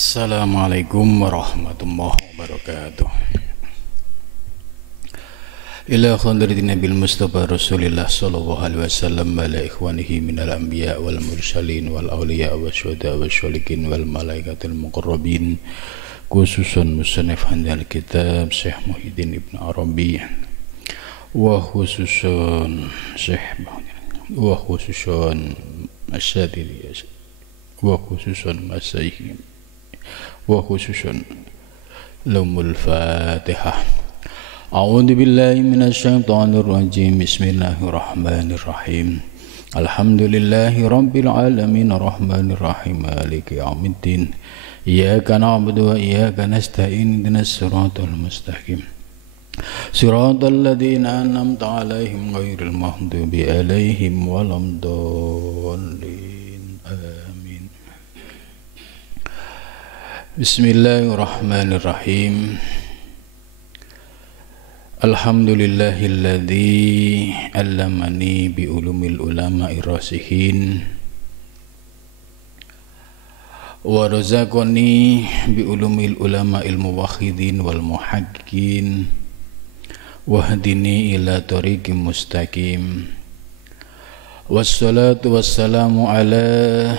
Assalamualaikum warahmatullahi wabarakatuh. Ila khadratin Nabil Mustafa Rasulillah sallallahu alaihi wasallam wa ala ikhwanihi minal anbiya wal mursalin wal awliya wa syuhada wa syolikin wal malaikatil muqarrabin, khususan musannif handal kitab Syekh Muhyiddin Ibn Arabi wa khususan masyadili wa khususan masyayikh wa khususan lumul fatihah. A'udzu billahi minasyaitonir rajim. Bismillahirrahmanirrahim. Alhamdulillahi rabbil alamin arrahmanir rahim maliki yaumiddin. Iyyaka na'budu wa iyyaka nasta'in ihdinas siratal mustaqim. Siratal ladzina an'amta 'alaihim ghairil maghdubi 'alaihim waladdallin. Amin. Bismillahirrahmanirrahim. Alhamdulillahilladzi 'allamani bi ulumil ulama'ir rasihin wa razaqani bi ulumil ulama'il muwahhidin wal muhaqqiqin wahdini ila thoriqim mustaqim. Wassalatu wassalamu ala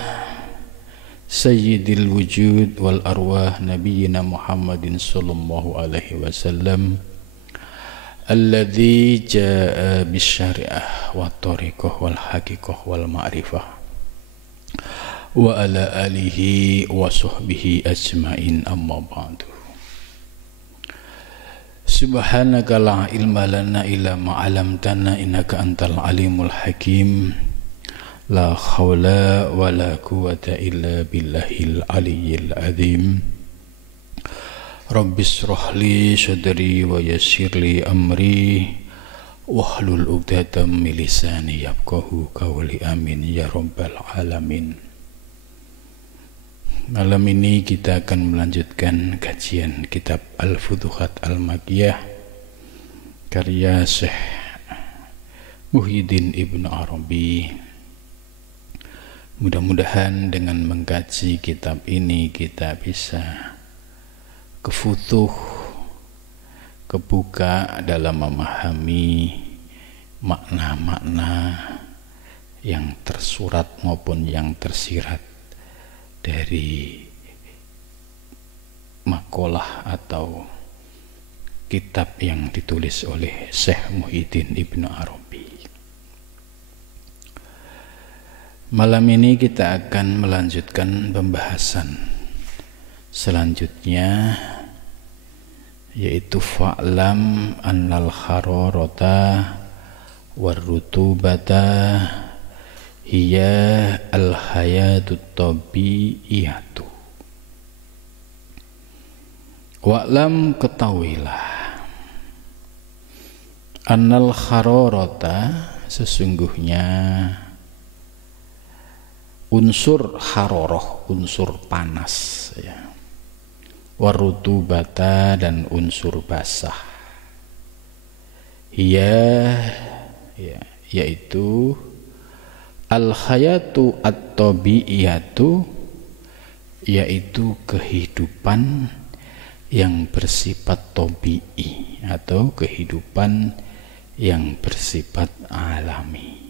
sayyidil wujud wal arwah nabiyyina Muhammadin sallallahu alaihi wasallam alladzi jaa bisyari'ah wa thariqah wal haqiqah wal ma'rifah wa ala alihi wa sahbihi ajmain, amma ba'du. Subhanaka la ilma lana illa ma 'allamtana innaka antal alimul hakim. La haula wa la quwwata illa billahil aliyyil azim. Rabbis shrah sadri wa yassir li amri wahlul 'uqdatam min lisani yafqahu qawli. Amin ya rabbal alamin. Malam ini kita akan melanjutkan kajian kitab Al-Futuhat Al-Makkiyah karya Syekh Muhyiddin Ibn Arabi. Mudah-mudahan dengan mengkaji kitab ini kita bisa kefutuh, kebuka dalam memahami makna-makna yang tersurat maupun yang tersirat dari makalah atau kitab yang ditulis oleh Syekh Muhyiddin Ibn Arabi. Malam ini kita akan melanjutkan pembahasan selanjutnya, yaitu fa'lam annal hararata warrutubata hiya al-hayatut tabi'iyatu. Wa'lam, ketahuilah, annal hararata, sesungguhnya unsur haroroh, unsur panas, ya, warutubata, dan unsur basah, ya, yaitu al-hayatu at-tabi'iyatu, yaitu kehidupan yang bersifat tabi'i atau kehidupan yang bersifat alami.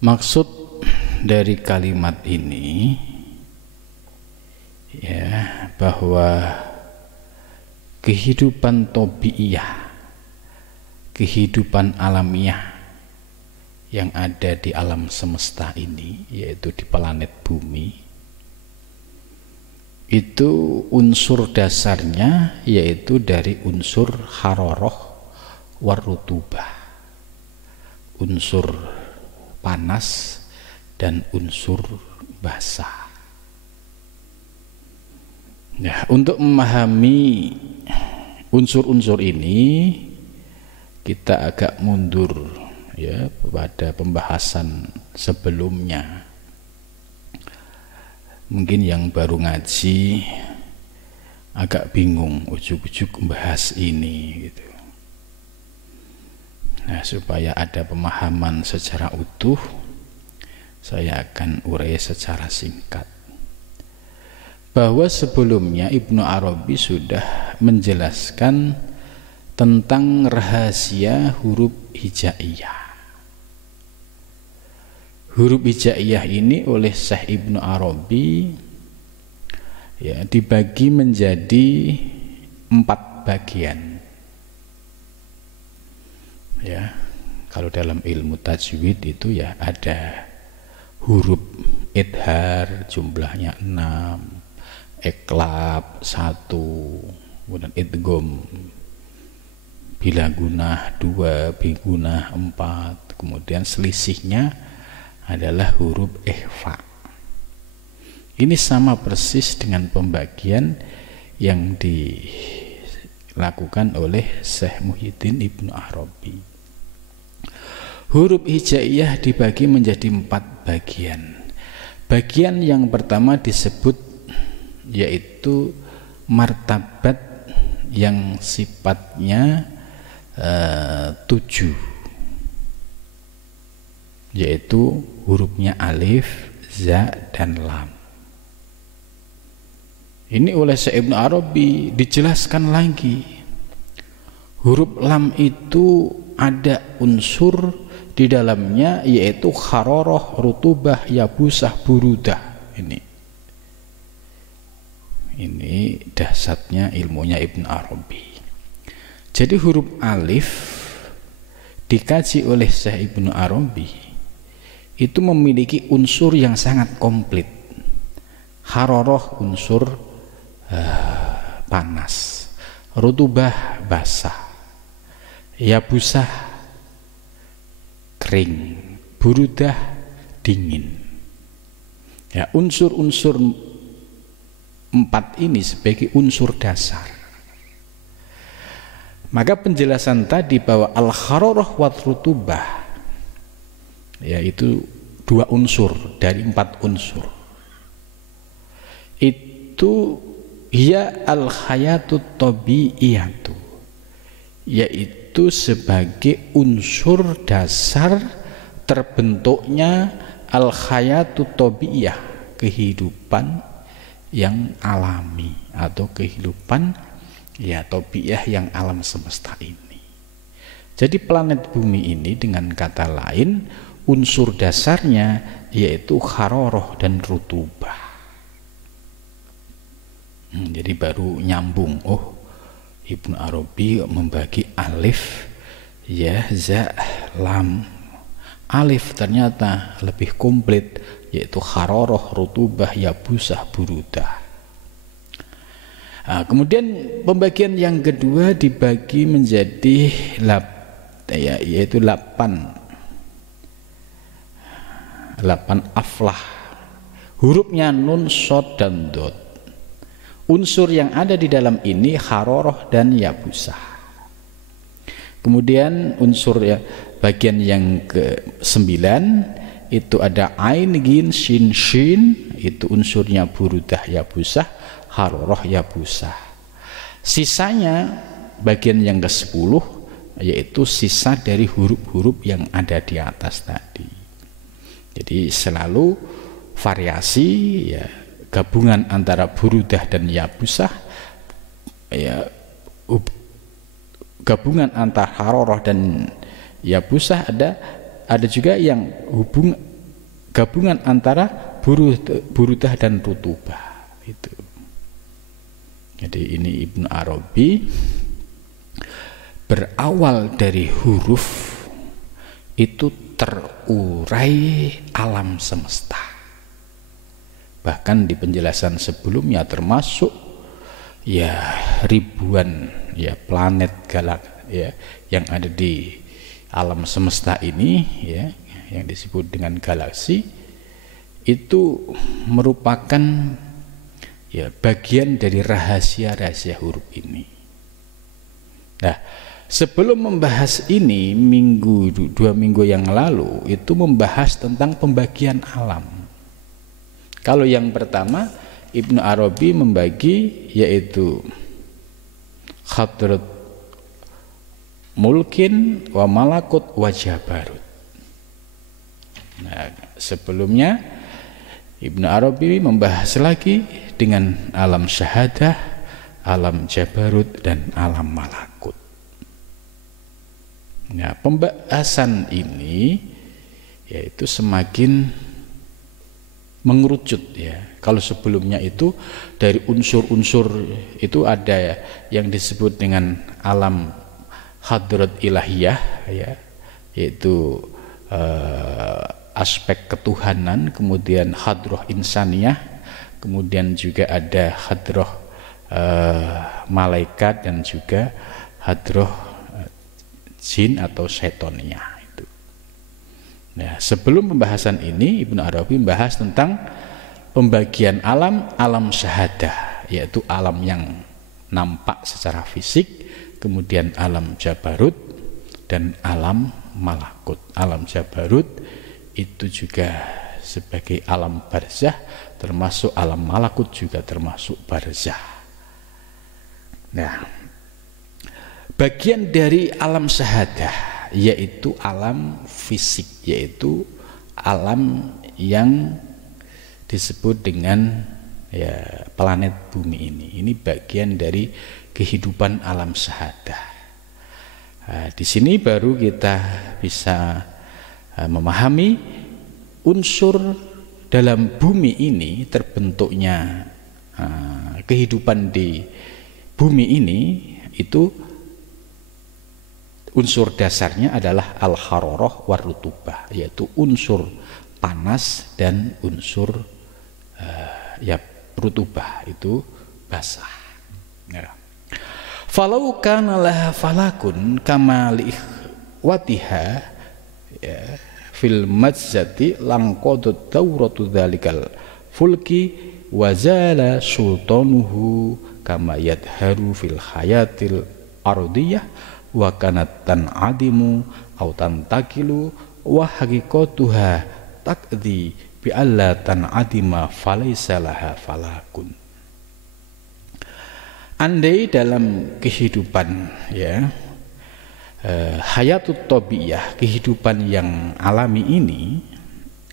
Maksud dari kalimat ini, ya, bahwa kehidupan tabi'iyah, kehidupan alamiah yang ada di alam semesta ini, yaitu di planet bumi, itu unsur dasarnya yaitu dari unsur haroroh warutubah, unsur panas dan unsur basah. Nah, untuk memahami unsur-unsur ini kita agak mundur, ya, pada pembahasan sebelumnya. Mungkin yang baru ngaji agak bingung ujuk-ujuk membahas ini gitu. Nah, supaya ada pemahaman secara utuh, Saya akan urai secara singkat. Bahwa sebelumnya Ibnu Arabi sudah menjelaskan tentang rahasia huruf hijaiyah. Huruf hijaiyah ini oleh Syekh Ibnu Arabi ya dibagi menjadi 4 bagian. Ya, kalau dalam ilmu tajwid itu ya ada huruf idhar jumlahnya 6, iqlab 1, kemudian idgham bila gunah 2, bi gunah 4, kemudian selisihnya adalah huruf ikhfa. Ini sama persis dengan pembagian yang dilakukan oleh Syekh Muhyiddin Ibnu Arabi. Huruf hijaiyah dibagi menjadi 4 bagian. Bagian yang pertama disebut yaitu martabat yang sifatnya 7, yaitu hurufnya alif, za, dan lam. Ini oleh Syekh Ibnu Arabi dijelaskan lagi. Huruf lam itu ada unsur di dalamnya yaitu kharoroh, rutubah, yabusah, burudah. Ini dasarnya ilmunya Ibnu Arabi. Jadi huruf alif dikaji oleh Syekh Ibnu Arabi itu memiliki unsur yang sangat komplit. Haroroh unsur panas, rutubah basah, yabusah kering, burudah dingin. Ya, unsur-unsur 4 ini sebagai unsur dasar. Maka penjelasan tadi bahwa al-khararah wa rutubah yaitu 2 unsur dari 4 unsur. Itu ya al-hayatut tabi'iyatu, yaitu sebagai unsur dasar terbentuknya al-hayatut tabi'iyah, kehidupan yang alami atau kehidupan ya tabi'iyah yang alam semesta ini. Jadi planet bumi ini dengan kata lain unsur dasarnya yaitu kharoroh dan rutubah. Jadi baru nyambung. Oh, Ibnu Arabi membagi alif, ya, za, lam. Alif ternyata lebih komplit yaitu kharoroh, rutubah, yabusah, burudah. Nah, kemudian pembagian yang kedua dibagi menjadi yaitu 8 aflah. Hurufnya nun, shod, dan dot. Unsur yang ada di dalam ini kharoroh dan yabusah. Kemudian unsur bagian yang ke-9 itu ada ain, gin, shin, shin, itu unsurnya burudah, yabusah, haroroh, yabusah. Sisanya bagian yang ke-10 yaitu sisa dari huruf-huruf yang ada di atas tadi. Jadi selalu variasi ya, gabungan antara burudah dan yabusah, ya, gabungan antara haroroh dan yabusah, ada juga yang gabungan antara burudah dan rutubah itu. Jadi ini Ibnu Arabi berawal dari huruf itu terurai alam semesta. Bahkan di penjelasan sebelumnya termasuk ya ribuan ya planet ya yang ada di alam semesta ini ya yang disebut dengan galaksi itu merupakan ya bagian dari rahasia-rahasia huruf ini. Nah, sebelum membahas ini 2 minggu yang lalu itu membahas tentang pembagian alam. Kalau yang pertama Ibnu Arabi membagi yaitu khadrat mulkin wa malakut wa jabarut. Nah, sebelumnya Ibnu Arabi membahas lagi dengan alam syahadah, alam jabarut, dan alam malakut. Nah, pembahasan ini yaitu semakin mengerucut ya. Kalau sebelumnya itu dari unsur-unsur itu ada yang disebut dengan alam hadrat ilahiyah ya, yaitu aspek ketuhanan, kemudian hadroh insaniyah, kemudian juga ada hadroh malaikat, dan juga hadroh jin atau setoniyah itu. Nah, sebelum pembahasan ini Ibnu Arabi membahas tentang pembagian alam syahadah, yaitu alam yang nampak secara fisik, kemudian alam jabarut dan alam malakut. Alam jabarut itu juga sebagai alam barzah, termasuk alam malakut juga termasuk barzah. Nah, bagian dari alam syahadah yaitu alam fisik, yaitu alam yang disebut dengan ya planet bumi ini. Ini bagian dari kehidupan alam syahadah. Nah, di sini baru kita bisa memahami unsur dalam bumi ini, terbentuknya kehidupan di bumi ini itu unsur dasarnya adalah al-hararah war-rutubah, yaitu unsur panas dan unsur ya rutubah, itu basah. Ya. Falau kana laha falakun kama li ikhwatiha ya fil madzati langqadat dawratu dzalikal fulki wazala sultanuhu kama yadharu fil hayatil ardiyah wa kanat tan'adimu aw tantakilu wa haqiqatuha taqdi bi alla tan'adima falaysa laha falakun. Andai dalam kehidupan ya hayatut thabiyah, kehidupan yang alami ini,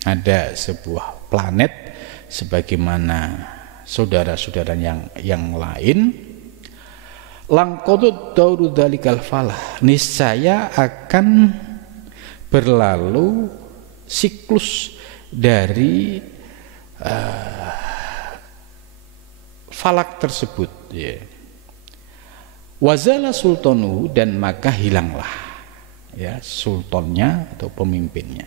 ada sebuah planet sebagaimana saudara-saudara yang lain, langqadud dauru dzalikal falah, niscaya akan berlalu siklus dari falak tersebut ya. Wazala sultanu, dan maka hilanglah ya sultannya atau pemimpinnya.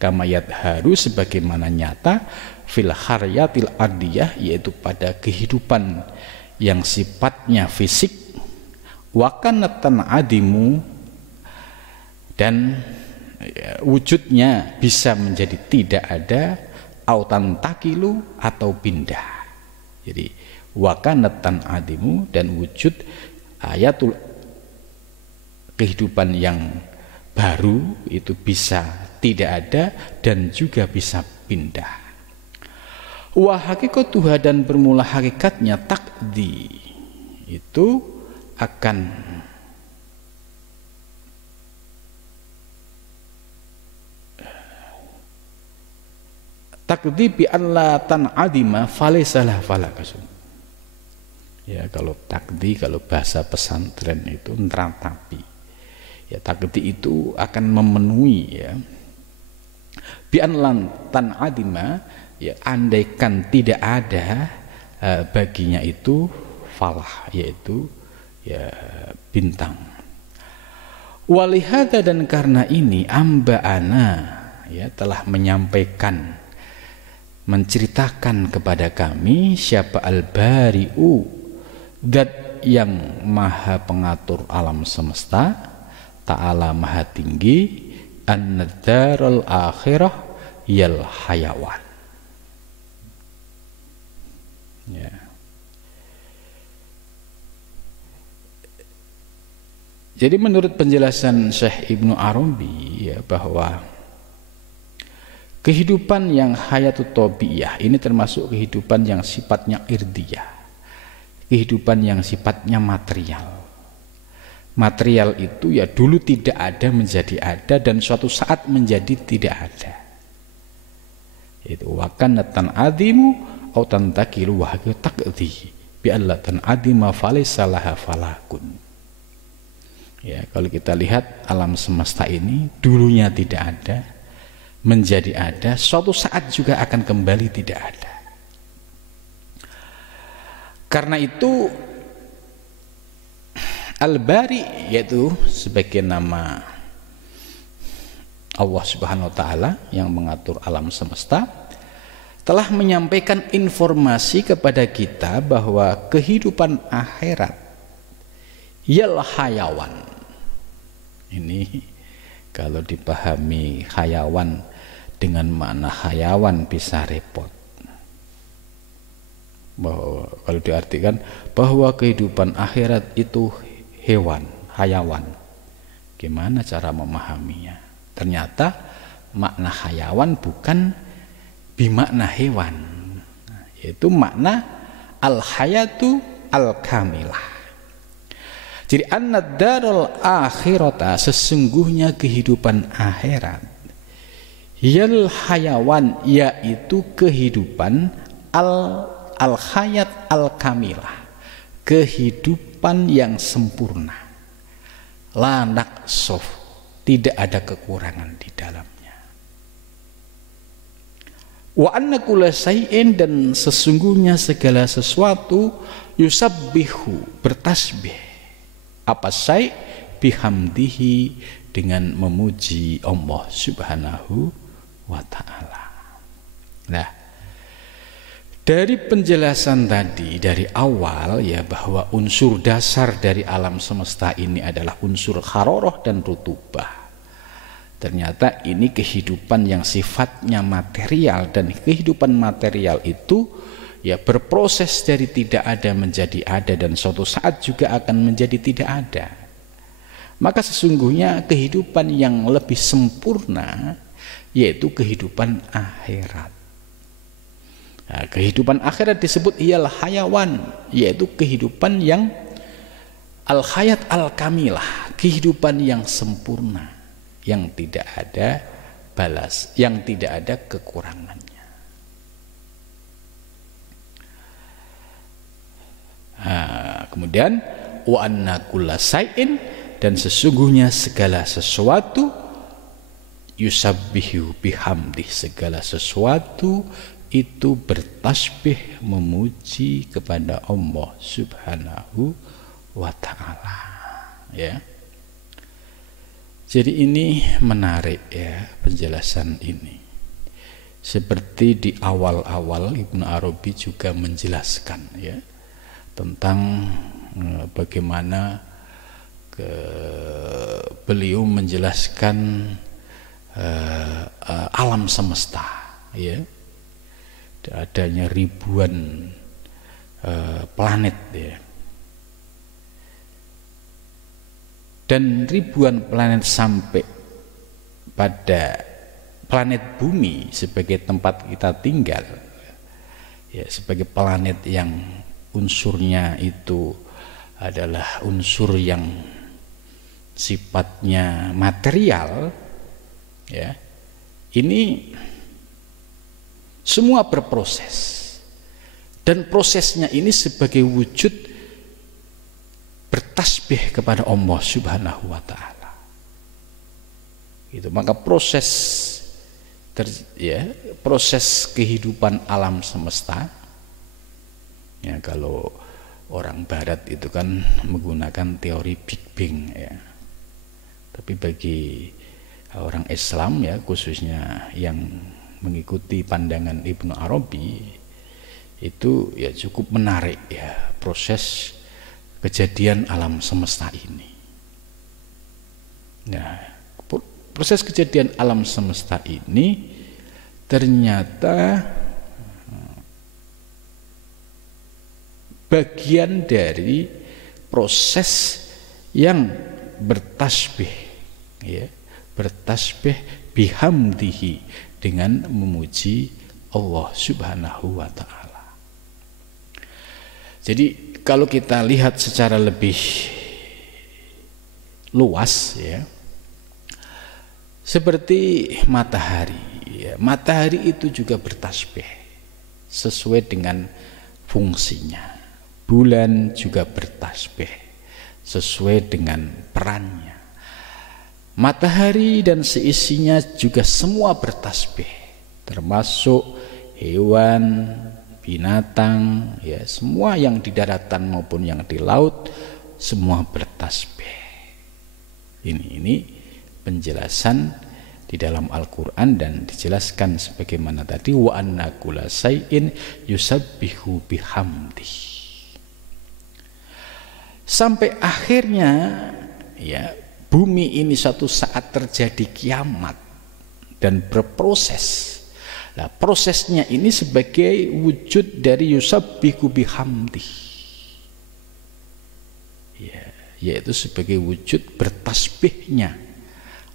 Kamayat haru, sebagaimana nyata fil haryatil ardiyah, yaitu pada kehidupan yang sifatnya fisik, wakanatan adimu, dan ya, wujudnya bisa menjadi tidak ada, autan takilu, atau pindah. Jadi wakanatan adimu, dan wujud ayatul kehidupan yang baru itu bisa tidak ada dan juga bisa pindah. Wa haqiqatuha, dan bermula hakikatnya takdi itu akan takdi bi alla tan'adima falaysalah falakasun. Ya, kalau takdi, kalau bahasa pesantren itu neratapi. Ya, takdi itu akan memenuhi ya. Bi an tan'adima, ya andaikan tidak ada baginya itu falah, yaitu ya bintang. Walihada, dan karena ini amba'ana ya telah menyampaikan, menceritakan kepada kami siapa al-bari'u, zat yang maha pengatur alam semesta, ta'ala maha tinggi, an-nadarul akhirah yal hayawan ya. Jadi menurut penjelasan Syekh Ibnu Arabi ya, bahwa kehidupan yang hayatut thabiyah ini termasuk kehidupan yang sifatnya irdiyah, kehidupan yang sifatnya material. Material itu ya dulu tidak ada menjadi ada, dan suatu saat menjadi tidak ada. Itu wa kana tan'adimu au tantakilu wa haqiqatu taqdi bi alla tan'adima falaysa laha falakun. Ya, kalau kita lihat alam semesta ini dulunya tidak ada, menjadi ada, suatu saat juga akan kembali tidak ada. Karena itu Al-Bari, yaitu sebagai nama Allah Subhanahu wa Ta'ala yang mengatur alam semesta, telah menyampaikan informasi kepada kita bahwa kehidupan akhirat yal hayawan. Ini kalau dipahami hayawan dengan makna hayawan bisa repot. Bahwa kalau diartikan bahwa kehidupan akhirat itu hewan, hayawan, gimana cara memahaminya? Ternyata makna hayawan bukan bimakna hewan, yaitu makna al-hayatu al-kamilah. Jadi annad darul akhirata, sesungguhnya kehidupan akhirat, yal hayawan, yaitu kehidupan al-hayat al-kamilah, kehidupan yang sempurna, la naqsof, tidak ada kekurangan di dalamnya. Wa anna kulla syai'in, dan sesungguhnya segala sesuatu, yusabbihu, bertasbih, apa syai' bihamdihi, dengan memuji Allah Subhanahu wa Ta'ala. Nah, dari penjelasan tadi dari awal ya, bahwa unsur dasar dari alam semesta ini adalah unsur haroroh dan rutubah. Ternyata ini kehidupan yang sifatnya material, dan kehidupan material itu ya berproses dari tidak ada menjadi ada, dan suatu saat juga akan menjadi tidak ada. Maka sesungguhnya kehidupan yang lebih sempurna yaitu kehidupan akhirat. Nah, kehidupan akhirat disebut ialah hayawan, yaitu kehidupan yang al-hayat al-kamilah, kehidupan yang sempurna, yang tidak ada balas, yang tidak ada kekurangannya. Nah, kemudian wa anna kulla syai'in, dan sesungguhnya segala sesuatu, yusabbihu bihamdi, segala sesuatu itu bertasbih memuji kepada Allah Subhanahu wa Ta'ala, ya. Jadi ini menarik ya penjelasan ini. Seperti di awal-awal Ibnu Arabi juga menjelaskan ya tentang bagaimana beliau menjelaskan alam semesta, ya, adanya ribuan planet, ya, dan ribuan planet sampai pada planet bumi sebagai tempat kita tinggal, ya, sebagai planet yang unsurnya itu adalah unsur yang sifatnya material, ya, ini semua berproses, dan prosesnya ini sebagai wujud bertasbih kepada Allah Subhanahu wa Ta'ala. Itu maka proses proses kehidupan alam semesta, ya, kalau orang barat itu kan menggunakan teori Big Bang, ya. Tapi bagi orang Islam, ya, khususnya yang mengikuti pandangan Ibnu Arabi, itu ya cukup menarik ya proses kejadian alam semesta ini. Nah, proses kejadian alam semesta ini ternyata bagian dari proses yang bertasbih, ya, bertasbih bihamdihi, dengan memuji Allah Subhanahu wa Ta'ala. Jadi kalau kita lihat secara lebih luas, ya, seperti matahari, ya, matahari itu juga bertasbih sesuai dengan fungsinya. Bulan juga bertasbih sesuai dengan perannya. Matahari dan seisinya juga semua bertasbih, termasuk hewan, binatang, ya, semua yang di daratan maupun yang di laut semua bertasbih. Ini penjelasan di dalam Al-Quran dan dijelaskan sebagaimana tadi, wa anna kulla syai'in yusabbihu bihamdi. Sampai akhirnya ya bumi ini suatu saat terjadi kiamat dan berproses. Nah, prosesnya ini sebagai wujud dari yusabbihu bihamdi, ya, yaitu sebagai wujud bertasbihnya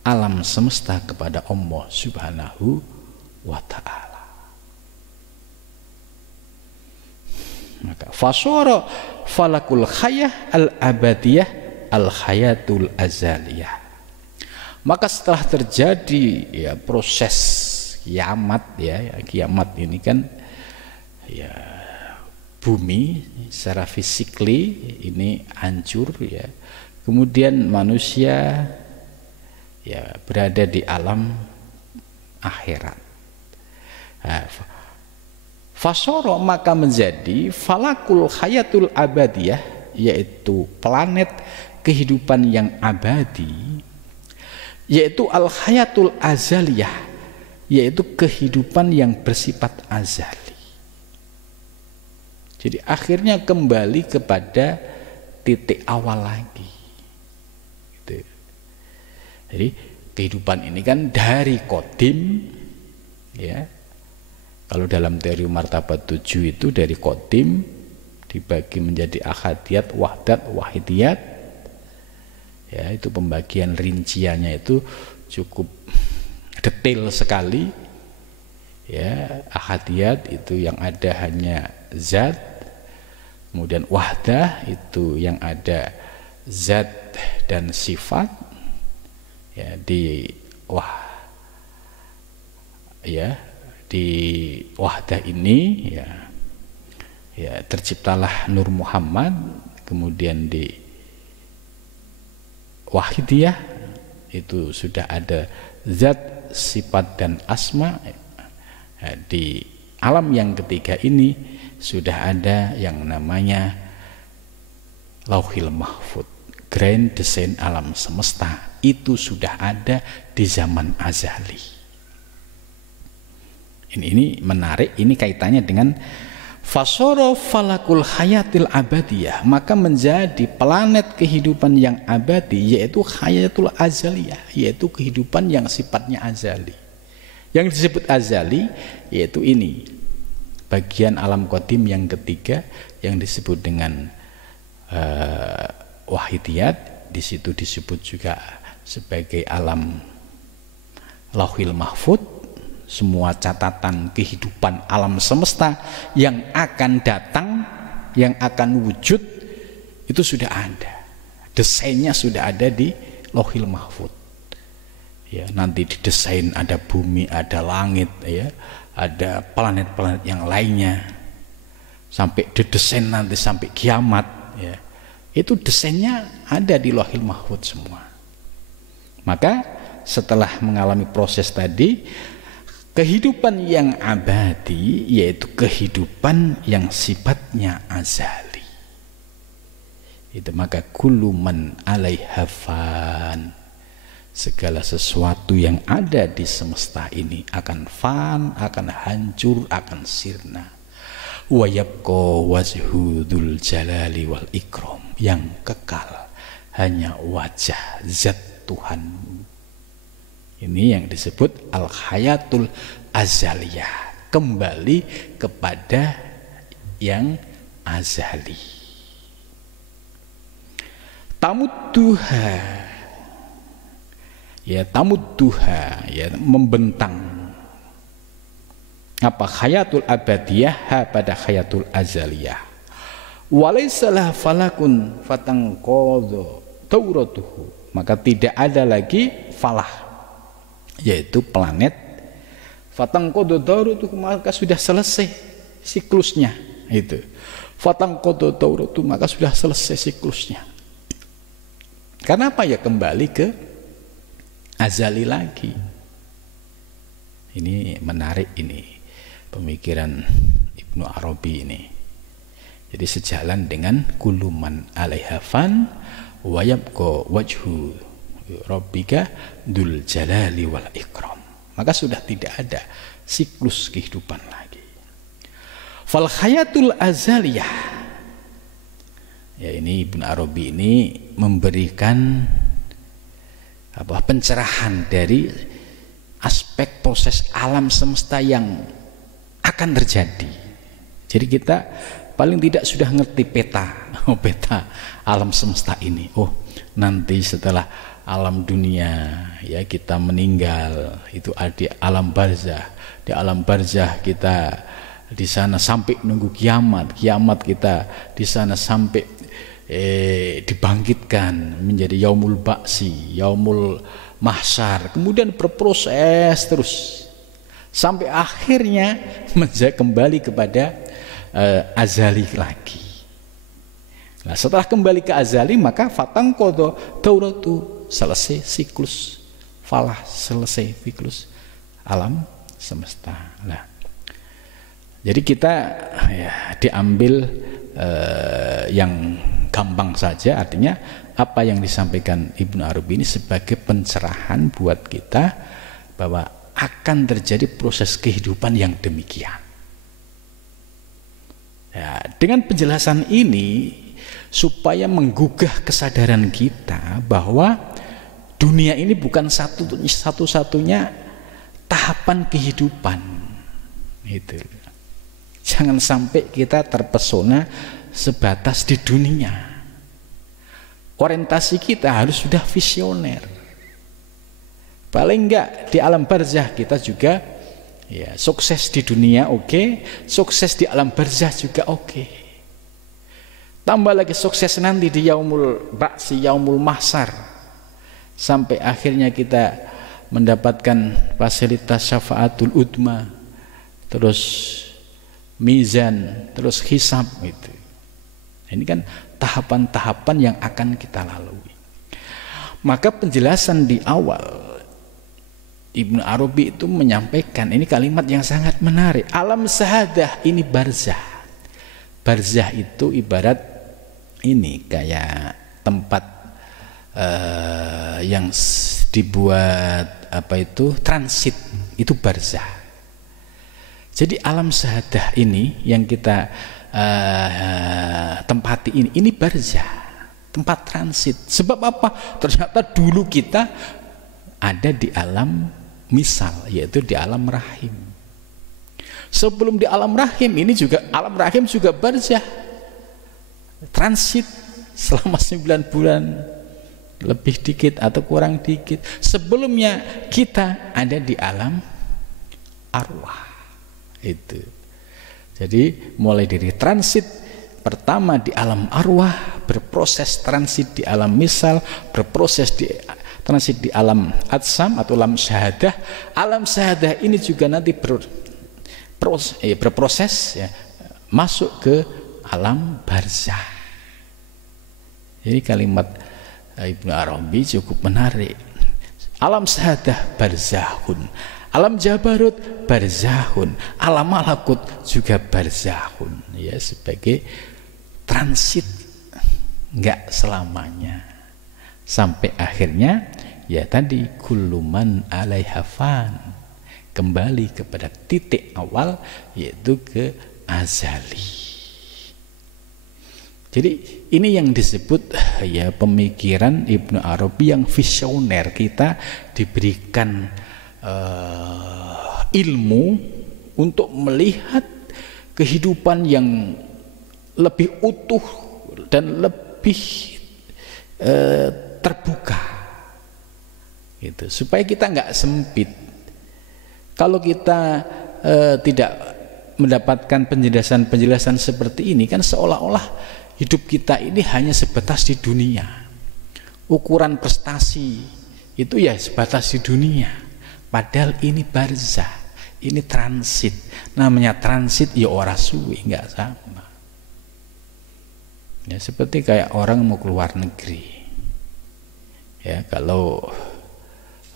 alam semesta kepada Allah Subhanahu wa ta'ala. Maka fasara falakul hayah al-abadiyah al-hayatul azaliyah. Maka setelah terjadi ya proses kiamat, ya kiamat ini kan ya bumi secara fisikly ini hancur, ya, kemudian manusia ya berada di alam akhirat. Nah, fasoro maka menjadi falakul hayatul abadiyah, yaitu planet kehidupan yang abadi, yaitu al hayatul azaliyah, yaitu kehidupan yang bersifat azali. Jadi akhirnya kembali kepada titik awal lagi gitu. Jadi kehidupan ini kan dari kodim, ya. Kalau dalam teori martabat 7 itu dari kodim dibagi menjadi ahadiyat, wahdat, wahidiyat. Ya, itu pembagian rinciannya itu cukup detail sekali. Ya, ahadiyat itu yang ada hanya zat, kemudian wahdah itu yang ada zat dan sifat. Ya, di wahdah ini ya terciptalah Nur Muhammad, kemudian di wahidiyah itu sudah ada zat, sifat dan asma. Ya, di alam yang ketiga ini sudah ada yang namanya Lauhil Mahfud, grand design alam semesta, itu sudah ada di zaman azali. Ini menarik, ini kaitannya dengan fasoro falakul hayatil abadiyah, maka menjadi planet kehidupan yang abadi, yaitu hayatul azaliyah, yaitu kehidupan yang sifatnya azali. Yang disebut azali yaitu ini bagian alam qadim yang ketiga yang disebut dengan wahidiyat. Di situ disebut juga sebagai alam Lauhil Mahfud. Semua catatan kehidupan alam semesta yang akan datang, yang akan wujud, itu sudah ada. Desainnya sudah ada di Lauhil Mahfud. Ya, nanti didesain ada bumi, ada langit, ya, ada planet-planet yang lainnya. Sampai didesain nanti sampai kiamat, ya. Itu desainnya ada di Lauhil Mahfud semua. Maka setelah mengalami proses tadi, kehidupan yang abadi yaitu kehidupan yang sifatnya azali. Itu maka kullu man 'alaiha fan. Segala sesuatu yang ada di semesta ini akan fan, akan hancur, akan sirna. Wa yabqa wajhu dzul jalali wal ikram. Yang kekal hanya wajah zat Tuhan. Ini yang disebut al-hayatul azaliyah, kembali kepada yang azali. Tamudduha, ya tamudduha, ya membentang. Apa hayatul abadiyah pada hayatul azaliyah. Walaisalah falakun fatangqadha tauratuhu, maka tidak ada lagi falah, yaitu planet Fatangqadu dauratu, maka sudah selesai siklusnya. Itu. Fatangqadu dauratu, maka sudah selesai siklusnya. Karena apa? Ya kembali ke azali lagi. Ini menarik ini pemikiran Ibnu Arabi ini. Jadi sejalan dengan kuluman alaiha fan wa yabqa wajhu rabbika dzul jalali wal ikram. Maka sudah tidak ada siklus kehidupan lagi. Fal hayatul azaliyah. Ya, ini Ibnu Arabi ini memberikan pencerahan dari aspek proses alam semesta yang akan terjadi. Jadi kita paling tidak sudah ngerti peta alam semesta ini. Oh, nanti setelah alam dunia ya kita meninggal, itu ada alam barzah. Di alam barzah kita di sana sampai nunggu kiamat kita di sana sampai dibangkitkan menjadi yaumul ba'si, yaumul mahsyar, kemudian berproses terus sampai akhirnya kembali kepada azali lagi. Nah, setelah kembali ke azali, maka fatangqadu dauratu, selesai siklus falah, selesai siklus alam semesta. Nah, jadi kita ya diambil yang gampang saja, artinya apa yang disampaikan Ibnu Arabi ini sebagai pencerahan buat kita bahwa akan terjadi proses kehidupan yang demikian. Ya, dengan penjelasan ini supaya menggugah kesadaran kita bahwa dunia ini bukan satu-satunya tahapan kehidupan. Itu. Jangan sampai kita terpesona sebatas di dunia. Orientasi kita harus sudah visioner. Paling enggak di alam barzah kita juga ya sukses di dunia oke, sukses di alam barzah juga oke. Tambah lagi sukses nanti di yaumul ba'si, yaumul mahsyar, sampai akhirnya kita mendapatkan fasilitas syafaatul udma, terus mizan, terus hisab itu. Ini kan tahapan-tahapan yang akan kita lalui. Maka penjelasan di awal Ibnu Arabi itu menyampaikan ini kalimat yang sangat menarik. Alam sahadah ini barzah. Barzah itu ibarat ini kayak tempat yang dibuat transit, itu barzah. Jadi alam sahadah ini yang kita tempati ini barzah, tempat transit. Sebab apa? Ternyata dulu kita ada di alam misal, yaitu di alam rahim. Sebelum di alam rahim ini juga, alam rahim juga barzah, transit selama 9 bulan lebih dikit atau kurang dikit. Sebelumnya kita ada di alam arwah. Itu. Jadi mulai dari transit pertama di alam arwah, berproses transit di alam misal, berproses di transit di alam atsam atau alam syahadah. Alam syahadah ini juga nanti berproses ya, masuk ke alam barzah. Jadi kalimat Ibnu Arabi cukup menarik. Alam syahadah barzahun, alam jabarut barzahun, alam malakut juga barzahun, ya, sebagai transit, enggak selamanya, sampai akhirnya ya tadi kulluman alaiha fan, kembali kepada titik awal, yaitu ke azali. Jadi ini yang disebut ya pemikiran Ibnu Arabi yang visioner. Kita diberikan ilmu untuk melihat kehidupan yang lebih utuh dan lebih terbuka, gitu, supaya kita nggak sempit. Kalau kita tidak mendapatkan penjelasan-penjelasan seperti ini, kan seolah-olah hidup kita ini hanya sebatas di dunia. Ukuran prestasi itu ya sebatas di dunia. Padahal ini barzah, Ini transit. Namanya transit ya ora suwi, enggak sama. Ya seperti kayak orang mau keluar negeri. Ya, kalau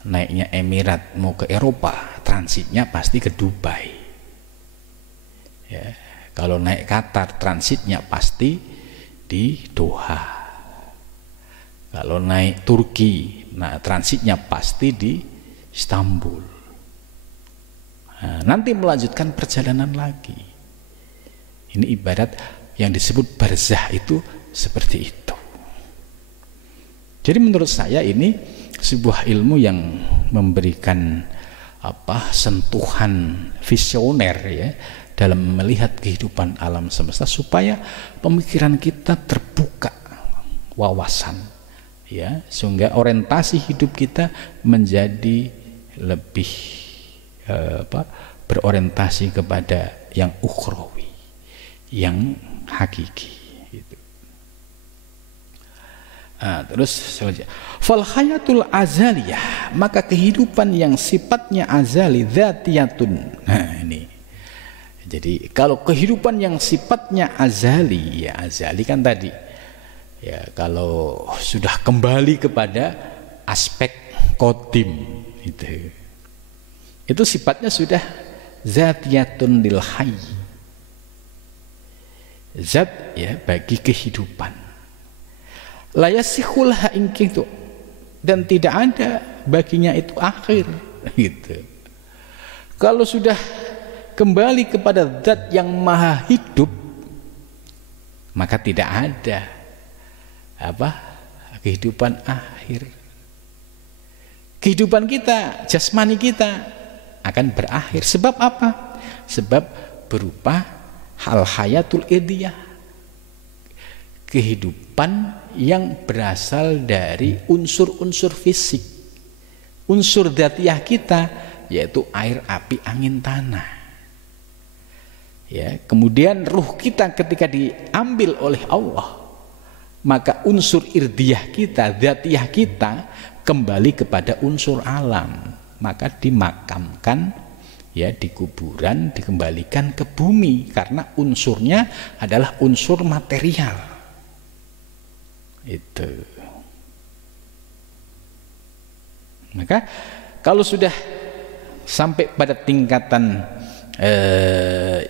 naiknya Emirat mau ke Eropa, transitnya pasti ke Dubai. Ya, kalau naik Qatar, transitnya pasti di Doha. Kalau naik Turki, nah transitnya pasti di Istanbul. Nah, nanti melanjutkan perjalanan lagi. Ini ibarat yang disebut barzah itu seperti itu. Jadi menurut saya ini sebuah ilmu yang memberikan sentuhan visioner ya dalam melihat kehidupan alam semesta supaya pemikiran kita terbuka wawasan ya, sehingga orientasi hidup kita menjadi lebih berorientasi kepada yang ukhrawi, yang hakiki gitu. Terus selanjutnya, fal hayatul azaliyah, maka kehidupan yang sifatnya azali, dzatiyatun. Nah ini, jadi kalau kehidupan yang sifatnya azali, ya azali kan tadi ya, kalau sudah kembali kepada aspek qadim itu sifatnya sudah dzatiyatun lil hayy, zat ya bagi kehidupan, la yasihul haingkitu, dan tidak ada baginya itu akhir gitu. Kalau sudah kembali kepada zat yang maha hidup, maka tidak ada kehidupan akhir. Kehidupan kita, jasmani kita akan berakhir. Sebab apa? Sebab berupa hal hayatul idiyah, kehidupan yang berasal dari unsur-unsur fisik, unsur dzatiyah kita, yaitu air, api, angin, tanah ya. Kemudian ruh kita ketika diambil oleh Allah, maka unsur irdiyah kita, dzatiyah kita kembali kepada unsur alam, maka dimakamkan ya di kuburan, dikembalikan ke bumi karena unsurnya adalah unsur material. Itu. Maka kalau sudah sampai pada tingkatan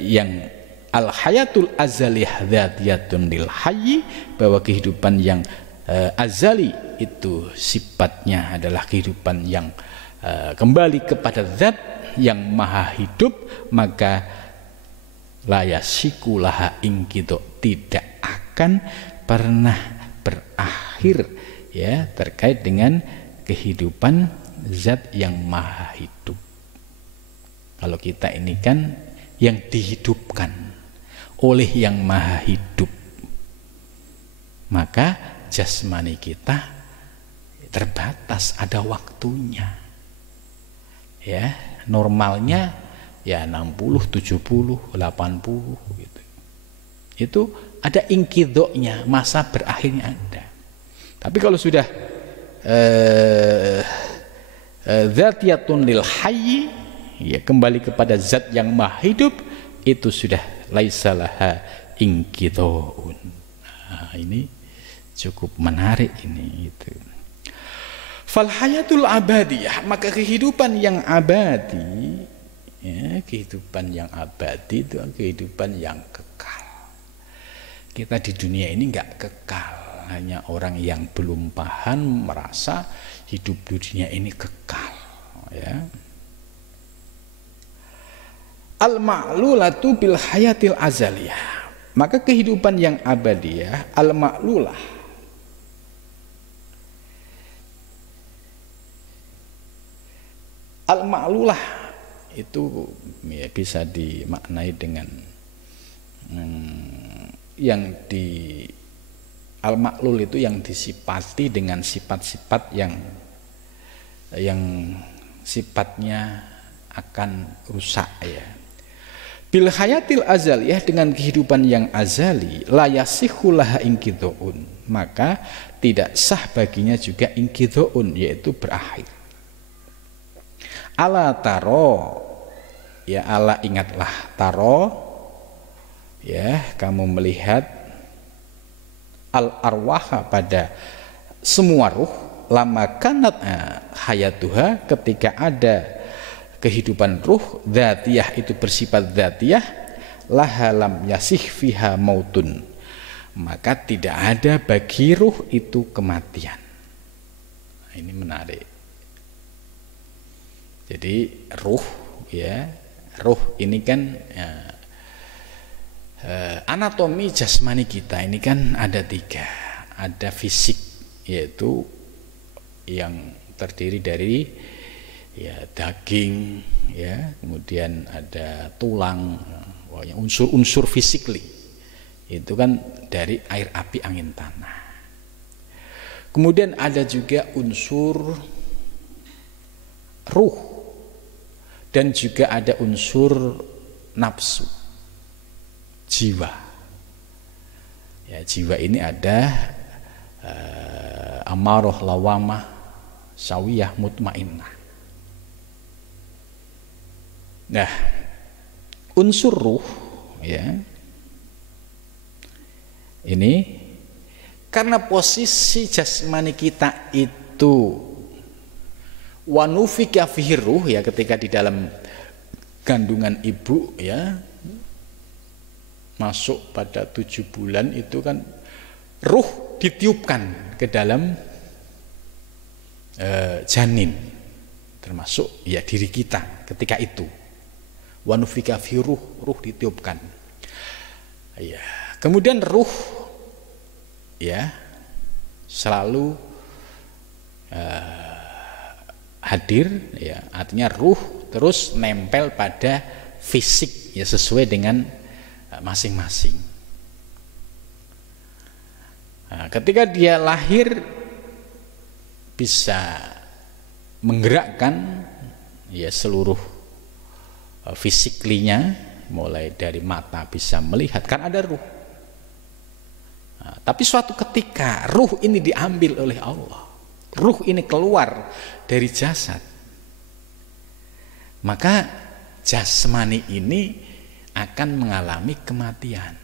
yang al-hayatul azaliyah dzatiyatun lil hayy, bahwa kehidupan yang azali itu sifatnya adalah kehidupan yang kembali kepada zat yang maha hidup, maka la yasiku laha ingkido, tidak akan pernah berakhir ya terkait dengan kehidupan zat yang maha hidup. Kalau kita ini kan yang dihidupkan oleh yang maha hidup, maka jasmani kita terbatas, ada waktunya ya, normalnya ya 60, 70, 80 gitu. Itu ada ingkidoknya, masa berakhirnya ada. Tapi kalau sudah dzatiyatun lil hayy, ya kembali kepada zat yang maha hidup, itu sudah laisalaha ingkidoun. Nah, ini cukup menarik ini itu. Fal hayatul abadiyah, maka kehidupan yang abadi ya, kehidupan yang abadi itu kehidupan yang kekal. Kita di dunia ini enggak kekal, hanya orang yang belum paham merasa hidup di dunia ini kekal ya. Al-ma'lulatu bil hayatil azaliyah, maka kehidupan yang abadiyah al-ma'lulah, al-ma'lulah itu ya, bisa dimaknai dengan yang di al-ma'lul itu yang disifati dengan sifat-sifat yang sifatnya akan rusak ya. Bil hayatil azaliyah, dengan kehidupan yang azali, la yasihhu laha inqidha'un, maka tidak sah baginya juga inqidha'un, yaitu berakhir. Ala taro, ya ala ingatlah, taro ya kamu melihat al arwaha pada semua ruh, lama kanat hayatuha ketika ada kehidupan ruh, dzatiyah itu bersifat dzatiyah, laha lam yasih fiha mautun, maka tidak ada bagi ruh itu kematian. Nah, ini menarik. Jadi ruh ya, ruh ini kan anatomi jasmani kita ini kan ada 3. Ada fisik, yaitu yang terdiri dari ya daging ya, kemudian ada tulang, unsur-unsur physically itu kan dari air, api, angin, tanah. Kemudian ada juga unsur ruh dan juga ada unsur nafsu, jiwa. Ya, jiwa ini ada amarah, lawamah, sawiyah, mutmainnah. Nah, unsur ruh ya, ini karena posisi jasmani kita itu wanufika fihi ruh ya, ketika di dalam kandungan ibu ya, masuk pada 7 bulan itu kan ruh ditiupkan ke dalam janin, termasuk ya diri kita ketika itu. Wanufika fi ruh, ruh ditiupkan. Ya, kemudian ruh ya selalu hadir ya, artinya ruh terus nempel pada fisik ya, sesuai dengan masing-masing. Nah, ketika dia lahir bisa menggerakkan ya seluruh fisiklinya, mulai dari mata bisa melihat, kan ada ruh. Nah, tapi suatu ketika ruh ini diambil oleh Allah, ruh ini keluar dari jasad, maka jasmani ini akan mengalami kematian,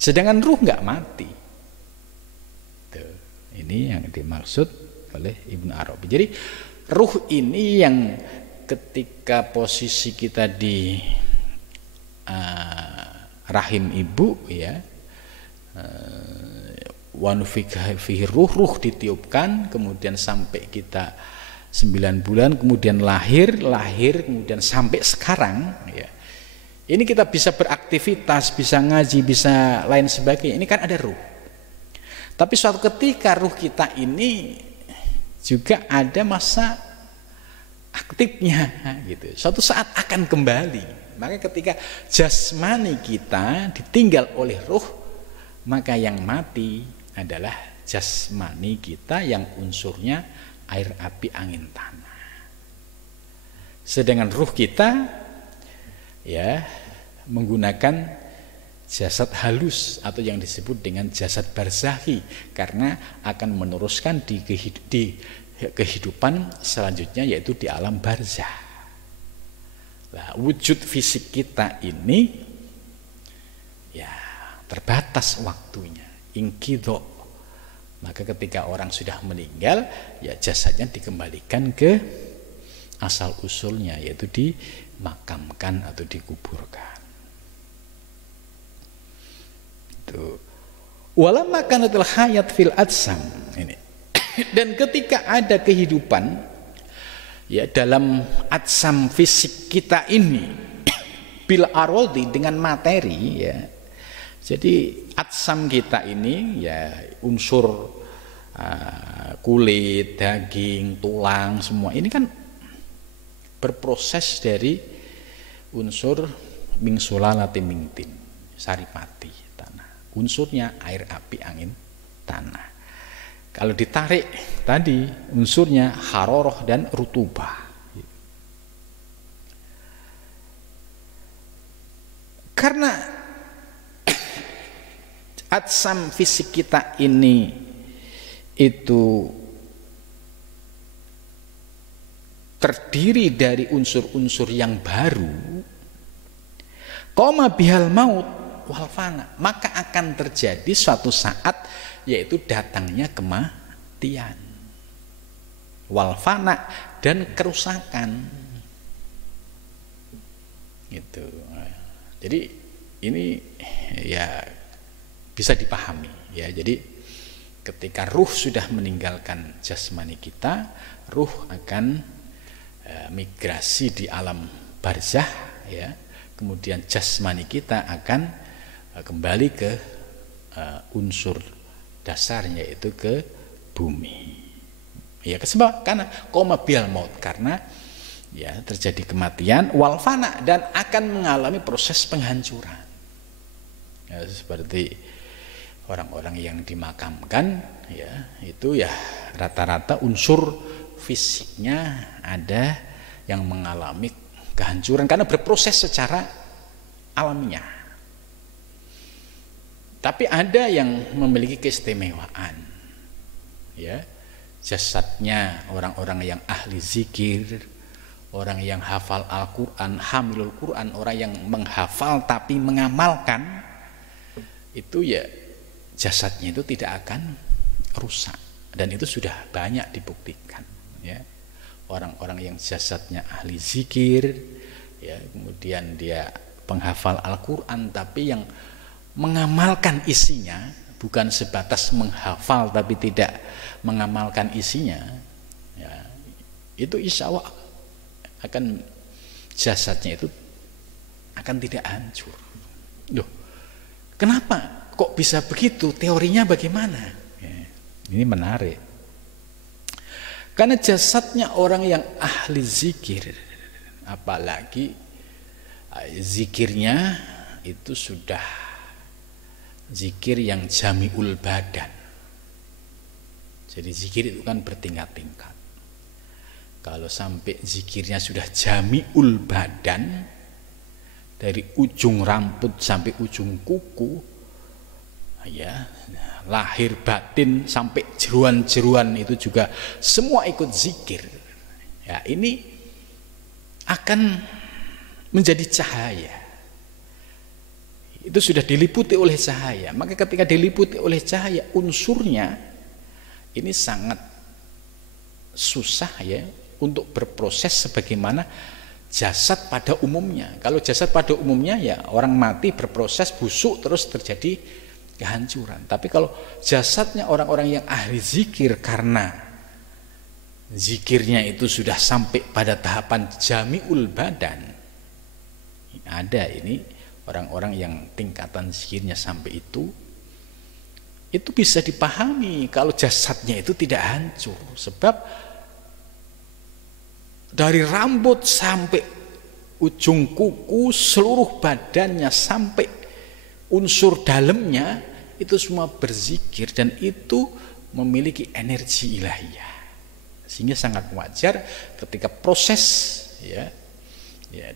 sedangkan ruh nggak mati. Tuh, ini yang dimaksud oleh Ibnu Arabi. Jadi ruh ini yang ketika posisi kita di rahim ibu ya, wanufika fihi ruh, ruh ditiupkan, kemudian sampai kita 9 bulan, kemudian lahir, kemudian sampai sekarang ya, ini kita bisa beraktivitas, bisa ngaji, bisa lain sebagainya, ini kan ada ruh. Tapi suatu ketika ruh kita ini juga ada masa aktifnya gitu, suatu saat akan kembali. Maka ketika jasmani kita ditinggal oleh ruh, maka yang mati adalah jasmani kita yang unsurnya air, api, angin, tanah. Sedangkan ruh kita ya menggunakan jasad halus atau yang disebut dengan jasad barzakhi, karena akan meneruskan di kehidupan selanjutnya, yaitu di alam barzah. Nah, wujud fisik kita ini ya terbatas waktunya, inqidha. Maka ketika orang sudah meninggal, ya jasadnya dikembalikan ke asal usulnya, yaitu dimakamkan atau dikuburkan. Itu walamma kanatil hayat fil adsam ini. Dan ketika ada kehidupan ya dalam adsam fisik kita ini, bil arodi dengan materi ya. Jadi adsam kita ini ya unsur kulit, daging, tulang, semua ini kan berproses dari unsur min sulalati min tin, saripati tanah. Unsurnya air, api, angin, tanah. Kalau ditarik tadi unsurnya haroroh dan rutubah. Karena adsam fisik kita ini itu terdiri dari unsur-unsur yang baru, qoma bihal maut wal fana, maka akan terjadi suatu saat yaitu datangnya kematian, wal fana, dan kerusakan. Gitu. Jadi ini ya bisa dipahami ya. Jadi ketika ruh sudah meninggalkan jasmani kita, ruh akan migrasi di alam barzah ya. Kemudian jasmani kita akan kembali ke unsur dasarnya, yaitu ke bumi. Ya, sebab karena qoma bil maut, karena ya terjadi kematian, wal fana, dan akan mengalami proses penghancuran. Ya, seperti orang-orang yang dimakamkan ya, itu ya rata-rata unsur fisiknya ada yang mengalami kehancuran karena berproses secara alamiah. Tapi ada yang memiliki keistimewaan ya, jasadnya orang-orang yang ahli zikir, orang yang hafal Al-Quran, hamilul Quran, orang yang menghafal tapi mengamalkan, itu ya jasadnya itu tidak akan rusak, dan itu sudah banyak dibuktikan ya. Orang-orang yang jasadnya ahli zikir ya, kemudian dia penghafal Al-Quran tapi yang mengamalkan isinya, bukan sebatas menghafal tapi tidak mengamalkan isinya ya, itu insya Allah akan jasadnya itu akan tidak hancur. Loh, kenapa kok bisa begitu? Teorinya bagaimana? Ya, ini menarik. Karena jasadnya orang yang ahli zikir, apalagi zikirnya itu sudah zikir yang jami'ul badan. Jadi zikir itu kan bertingkat-tingkat. Kalau sampai zikirnya sudah jami'ul badan, dari ujung rambut sampai ujung kuku ya, lahir batin sampai jeruan-jeruan itu juga semua ikut zikir ya, ini akan menjadi cahaya. Itu sudah diliputi oleh cahaya. Maka ketika diliputi oleh cahaya, unsurnya ini sangat susah ya untuk berproses sebagaimana jasad pada umumnya. Kalau jasad pada umumnya ya orang mati berproses busuk terus terjadi kehancuran. Tapi kalau jasadnya orang-orang yang ahli zikir, karena zikirnya itu sudah sampai pada tahapan jami'ul badan, ada ini orang-orang yang tingkatan zikirnya sampai itu bisa dipahami kalau jasadnya itu tidak hancur. Sebab dari rambut sampai ujung kuku, seluruh badannya sampai unsur dalamnya itu semua berzikir, dan itu memiliki energi ilahiyah. Sehingga sangat wajar ketika proses ya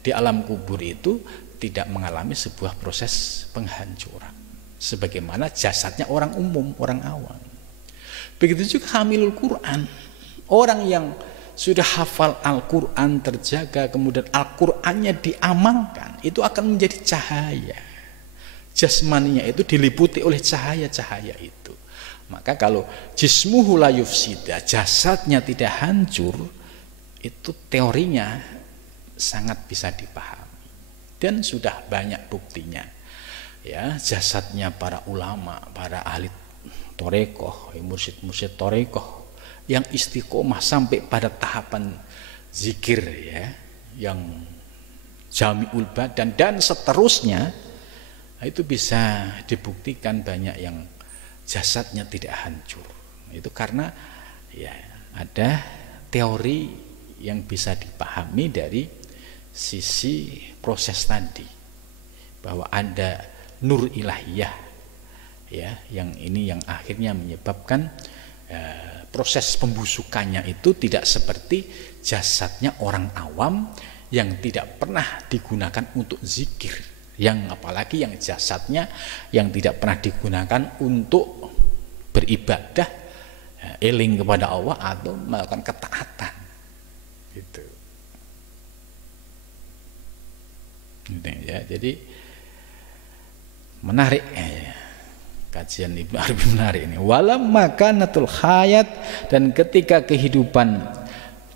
di alam kubur itu tidak mengalami sebuah proses penghancuran sebagaimana jasadnya orang umum, orang awam. Begitu juga hamilul Quran, orang yang sudah hafal Al-Quran terjaga, kemudian Al-Qurannya diamalkan, itu akan menjadi cahaya. Jasmaninya itu diliputi oleh cahaya-cahaya itu. Maka kalau jismuhu la yufsida, jasadnya tidak hancur, itu teorinya sangat bisa dipahami dan sudah banyak buktinya ya. Jasadnya para ulama, para ahli torekoh, mursyid-mursyid torekoh yang istiqomah sampai pada tahapan zikir ya, yang jami'ul badan dan seterusnya, itu bisa dibuktikan banyak yang jasadnya tidak hancur. Itu karena ya ada teori yang bisa dipahami dari sisi proses tadi, bahwa ada nur ilahiyah ya, yang ini yang akhirnya menyebabkan proses pembusukannya itu tidak seperti jasadnya orang awam yang tidak pernah digunakan untuk zikir, yang apalagi yang jasadnya yang tidak pernah digunakan untuk beribadah, eling kepada Allah atau melakukan ketaatan gitu. Gitu ya. Jadi menarik ya. Kajian Ibnu Arabi menarik ini. Walam makanatul hayat, dan ketika kehidupan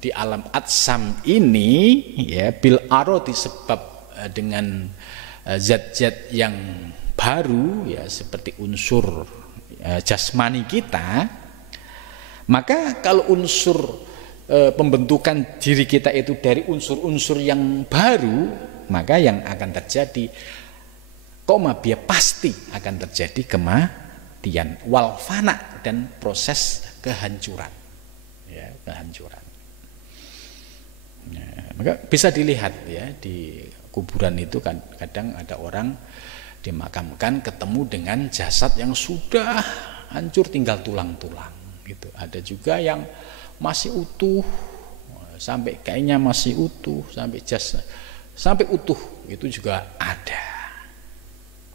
di alam atsam ini ya bil arodi, sebab dengan zat-zat yang baru ya seperti unsur jasmani kita, maka kalau unsur pembentukan diri kita itu dari unsur-unsur yang baru, maka yang akan terjadi biya pasti akan terjadi kematian wal fana, dan proses kehancuran ya, kehancuran. Maka bisa dilihat ya di kuburan itu kan kadang ada orang dimakamkan ketemu dengan jasad yang sudah hancur tinggal tulang-tulang gitu. Ada juga yang masih utuh sampai kayaknya masih utuh sampai jasad sampai utuh, itu juga ada.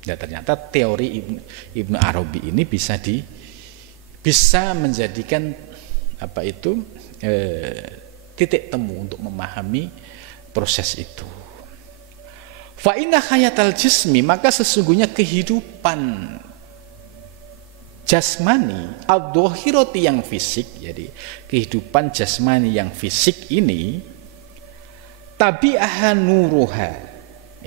Dan ternyata teori Ibnu Arabi ini bisa menjadikan titik temu untuk memahami proses itu. Fa inna hayatal jismi, maka sesungguhnya kehidupan jasmani ad-dhahirati yang fisik, jadi kehidupan jasmani yang fisik ini tabi'aha nuruha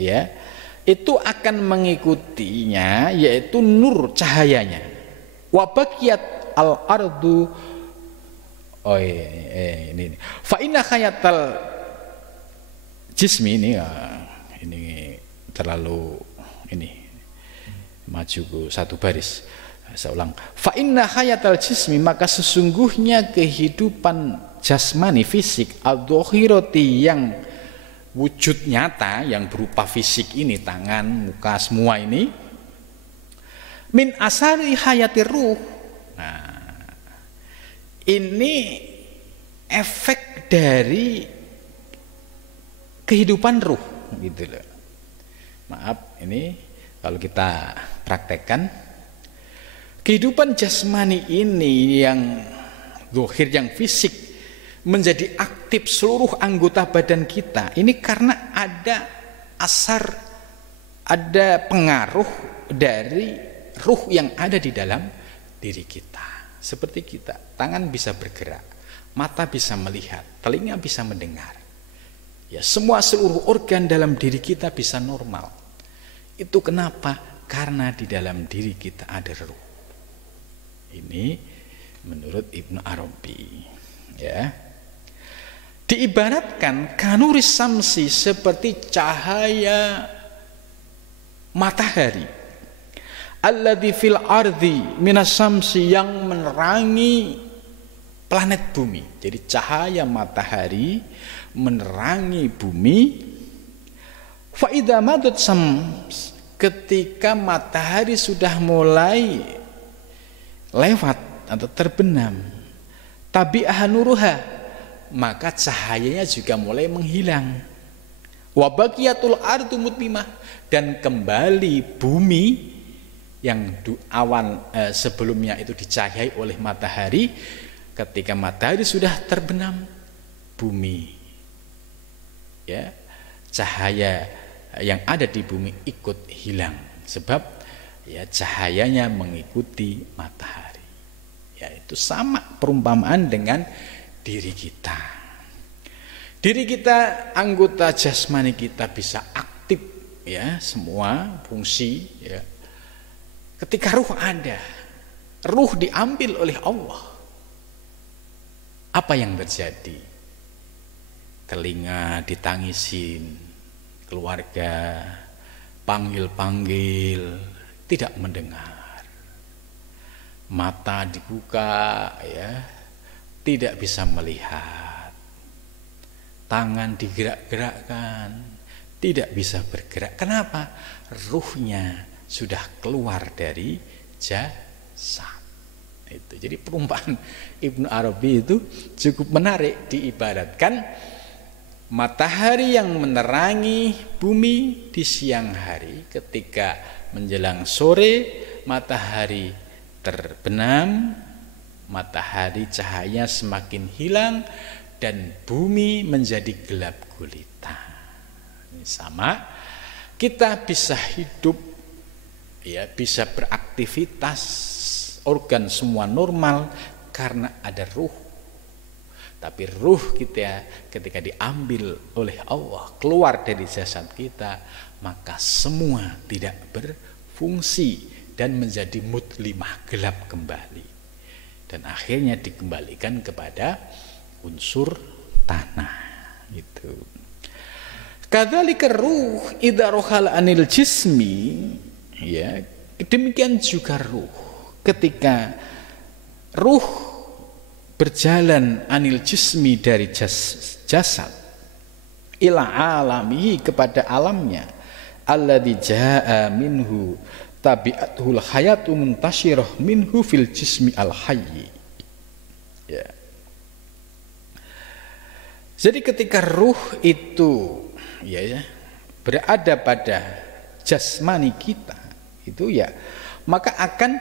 ya, itu akan mengikutinya, yaitu nur cahayanya. Wa baqiyat al-ardu ini. Fa inna hayatal jismi ini terlalu maju satu baris. Saya ulang. Fa inna hayatal jismi, maka sesungguhnya kehidupan jasmani fisik al-dhahirati yang wujud nyata yang berupa fisik ini, tangan, muka, semua ini, min asari hayati ruh. Nah, ini efek dari kehidupan ruh gitu loh. Maaf, ini kalau kita praktekkan kehidupan jasmani ini yang zahir, yang fisik, menjadi aktif seluruh anggota badan kita ini karena ada asar, ada pengaruh dari ruh yang ada di dalam diri kita. Seperti kita, tangan bisa bergerak, mata bisa melihat, telinga bisa mendengar ya, semua seluruh organ dalam diri kita bisa normal. Itu kenapa? Karena di dalam diri kita ada ruh. Ini menurut Ibnu Arabi ya. Diibaratkan kanuris samsi, seperti cahaya matahari, alladzi fil ardi minas samsi, yang menerangi planet bumi. Jadi cahaya matahari menerangi bumi. Fa idza madat syams, ketika matahari sudah mulai lewat atau terbenam, tabi'ah nuruha, maka cahayanya juga mulai menghilang. Wa baqiyatul ardu mutmimah, dan kembali bumi yang awan sebelumnya itu dicahayai oleh matahari, ketika matahari sudah terbenam, bumi ya, cahaya yang ada di bumi ikut hilang, sebab ya cahayanya mengikuti matahari. Ya, itu sama perumpamaan dengan diri kita. Diri kita, anggota jasmani kita bisa aktif ya, semua fungsi ya. Ketika ruh ada, ruh diambil oleh Allah, apa yang terjadi? Telinga ditangisin, keluarga panggil-panggil, tidak mendengar. Mata dibuka ya, tidak bisa melihat. Tangan digerak-gerakkan, tidak bisa bergerak. Kenapa? Ruhnya sudah keluar dari jasad. Itu. Jadi perumpamaan Ibnu Arabi itu cukup menarik. Diibaratkan matahari yang menerangi bumi di siang hari, ketika menjelang sore matahari terbenam, matahari cahaya semakin hilang dan bumi menjadi gelap gulita. Ini sama kita bisa hidup, ya, bisa beraktivitas, organ semua normal karena ada ruh. Tapi ruh kita ketika diambil oleh Allah, keluar dari jasad kita, maka semua tidak berfungsi dan menjadi mudlimah, gelap kembali. Dan akhirnya dikembalikan kepada unsur tanah. Itu. Kadzalika ruh idza rohala anil jismi, ya, demikian juga ruh ketika ruh berjalan anil jismi dari jasad ila alamihi kepada alamnya alladzi jaa minhu tabiatul hayatu muntashirah minhu fil jismi al hayy. Ya. Jadi ketika ruh itu ya berada pada jasmani kita itu ya, maka akan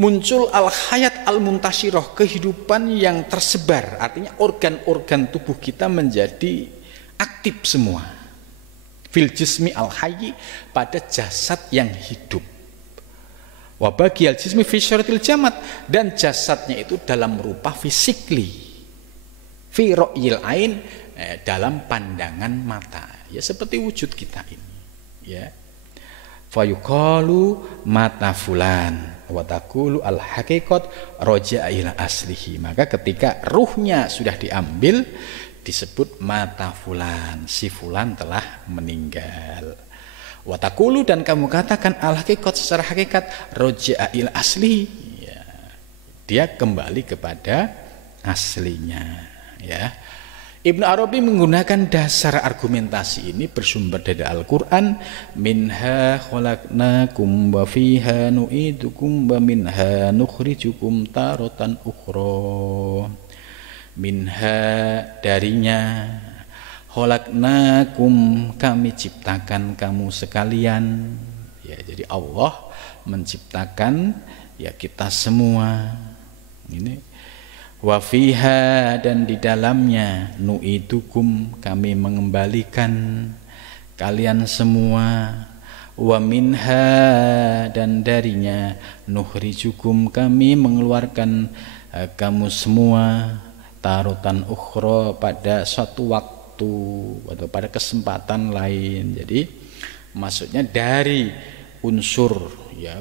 muncul al hayat al muntashirah, kehidupan yang tersebar. Artinya organ-organ tubuh kita menjadi aktif semua. Fil jismi al hayy, pada jasad yang hidup. Wa bagiyal jismi fi syaratil jamad, dan jasadnya itu dalam rupa fisikli, fi ra'yil ain, dalam pandangan mata, ya seperti wujud kita ini, ya. Fayuqalu mata fulan wa taqulu al haqiqat raja'a ila aslihi. Maka ketika ruhnya sudah diambil disebut mata fulan, si fulan telah meninggal. Watakulu, dan kamu katakan al hakikat, secara hakikat roja'a il asli, ya, dia kembali kepada aslinya, ya. Ibnu Arabi menggunakan dasar argumentasi ini bersumber dari Al-Quran. Minha khalaqnakum wa fiha nu'idukum wa minha nukhrijukum taratan ukhra. Minha, darinya, khalaqnakum, kami ciptakan kamu sekalian, ya. Jadi Allah menciptakan ya kita semua ini. Wa fiha, dan di dalamnya, nu'idukum, kami mengembalikan kalian semua. Wa minha, dan darinya, nukhrijukum, kami mengeluarkan kamu semua, tarutan ukhra, pada suatu waktu atau pada kesempatan lain. Jadi maksudnya dari unsur ya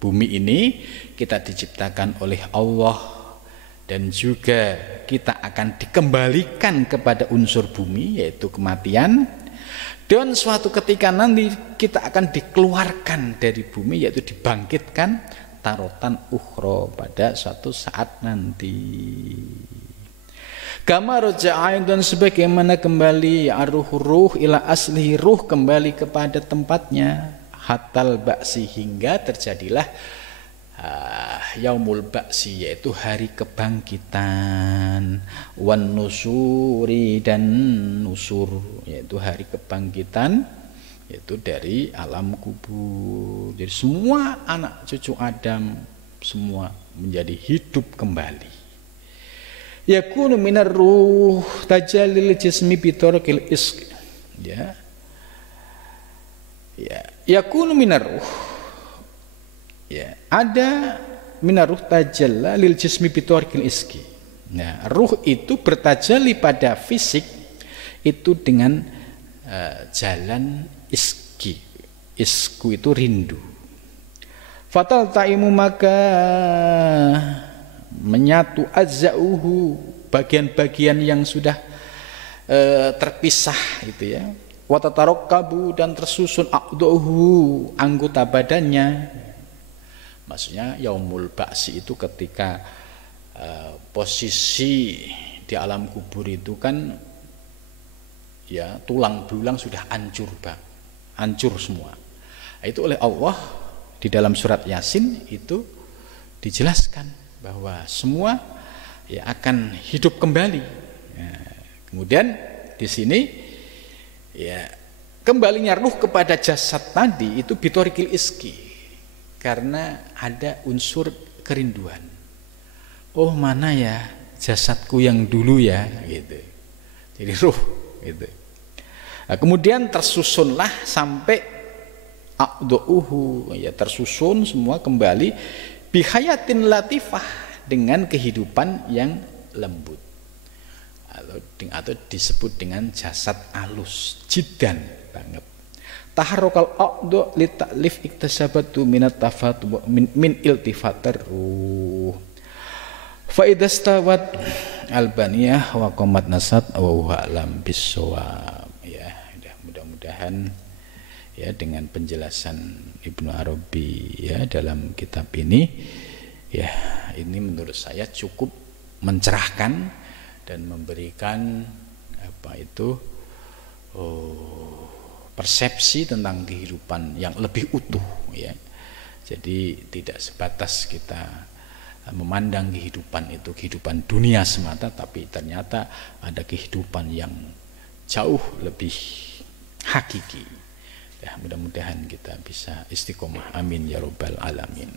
bumi ini kita diciptakan oleh Allah, dan juga kita akan dikembalikan kepada unsur bumi yaitu kematian, dan suatu ketika nanti kita akan dikeluarkan dari bumi yaitu dibangkitkan tarotan ukhra, pada suatu saat nanti. Kama raja'ain, dan sebagaimana kembali ruh ila asli, ruh kembali kepada tempatnya, hatal ba'si, hingga terjadilah yaumul ba'si, yaitu hari kebangkitan, wan nusuri, dan nusur, yaitu hari kebangkitan, yaitu dari alam kubur. Jadi semua anak cucu Adam semua menjadi hidup kembali. Yakunu minar ruh tajallil jismi bitarqil isq, ya. Ya, yakunu minar ruh, ya, ada minar ruh tajalla lil jismi bitarqil isqi. Nah, ruh itu bertajalli pada fisik itu dengan jalan iski. Isku itu rindu. Fatal taimu, maka menyatu azzauhu, bagian-bagian yang sudah terpisah itu ya. Wa tatarakabu, dan tersusun aqduhu, anggota badannya. Maksudnya yaumul ba'si itu ketika posisi di alam kubur itu kan ya tulang belulang sudah hancur, Bang. Hancur semua. Itu oleh Allah di dalam surat Yasin itu dijelaskan bahwa semua ya akan hidup kembali. Ya, kemudian di sini ya kembalinya ruh kepada jasad tadi itu bitorikil iski, karena ada unsur kerinduan. Oh, mana ya jasadku yang dulu ya, gitu. Jadi ruh gitu. Nah, kemudian tersusunlah sampai a'dha'uhu, ya tersusun semua kembali bihayatin latifah, dengan kehidupan yang lembut, atau disebut dengan jasad alus, jidan banget. Taharrukal a'dha li ta'lif iktasabatu minat tafatu min iltifatir ruh. Fa idastawat albaniyah wa qamat nasat wa huwa alam bisawab. Ya, mudah-mudahan ya dengan penjelasan Ibnu Arabi ya dalam kitab ini, ya ini menurut saya cukup mencerahkan dan memberikan persepsi tentang kehidupan yang lebih utuh ya. Jadi tidak sebatas kita memandang kehidupan itu kehidupan dunia semata, tapi ternyata ada kehidupan yang jauh lebih hakiki. Ya, mudah-mudahan kita bisa istiqomah. Amin ya rabbal alamin.